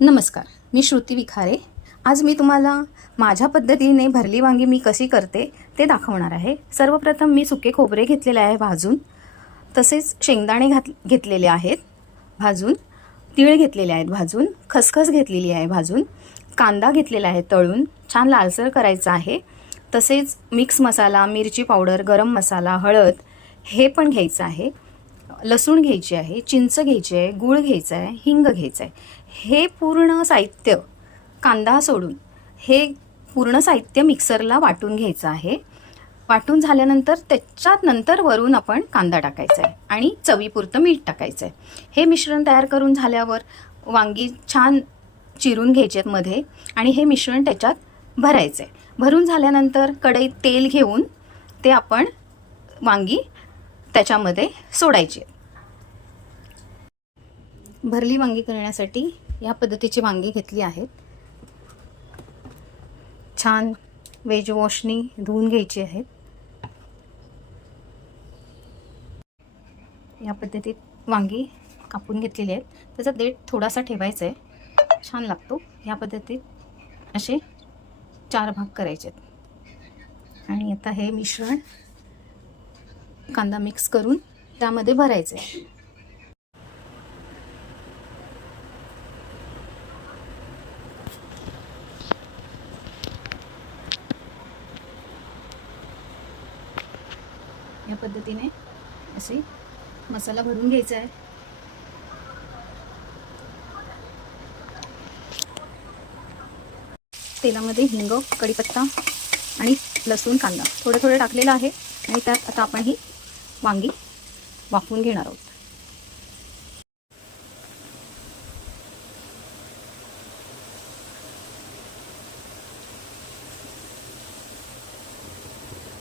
नमस्कार, मी श्रुती विखारे। आज मी तुम्हाला माझ्या पद्धतीने भरली वांगी मी कशी करते ते दाखवणार आहे। सर्वप्रथम मी सुके खोबरे घेतलेले आहे भाजून, तसेच शेंगदाणे घेतलेले आहेत भाजून, तीळ घेतलेले आहेत भाजून, खसखस घेतलेली आहे भाजून, कांदा घेतलेला आहे तळून छान लालसर करायचा आहे। तसेच मिक्स मसाला, मिरची पावडर, गरम मसाला, हळद हे पण घ्यायचं आहे। लसूण घ्यायची आहे, चिंच घ्यायची आहे, गूळ घ्यायचा आहे, हिंग घ्यायचं आहे। हे पूर्ण साहित्य कांदा सोडून हे पूर्ण साहित्य मिक्सरला वाटून घ्यायचं आहे। वाटून झाल्यानंतर त्याच्यात नंतर वरून आपण कांदा टाकायचा आहे आणि चवीपुरतं मीठ टाकायचं आहे। हे मिश्रण तयार करून झाल्यावर वांगी छान चिरून घ्यायचे मध्ये आणि हे मिश्रण त्याच्यात भरायचं आहे। भरून झाल्यानंतर कढईत तेल घेऊन ते आपण वांगी त्याच्यामध्ये सोडायची। भरली वांगी करण्यासाठी या पद्धतीची वांगी घेतली आहेत। छान वेज वॉशनी धुवून घ्यायची आहेत। या पद्धतीत वांगी कापून घेतलेली आहेत। त्याचा देठ थोडासा ठेवायचा आहे, छान लागतो। या पद्धतीत असे 4 भाग करायचे आणि आता हे मिश्रण कांदा मिक्स करून त्यामध्ये भरायचे आहे। या पद्धतीने असे मसाला भरून घ्यायचा आहे। तेलामध्ये हिंग, कढीपत्ता आणि लसूण, कांदा थोडं टाकलेलं आहे आणि त्यात आता आपण ही वांगी वाफवून घेणार आहोत।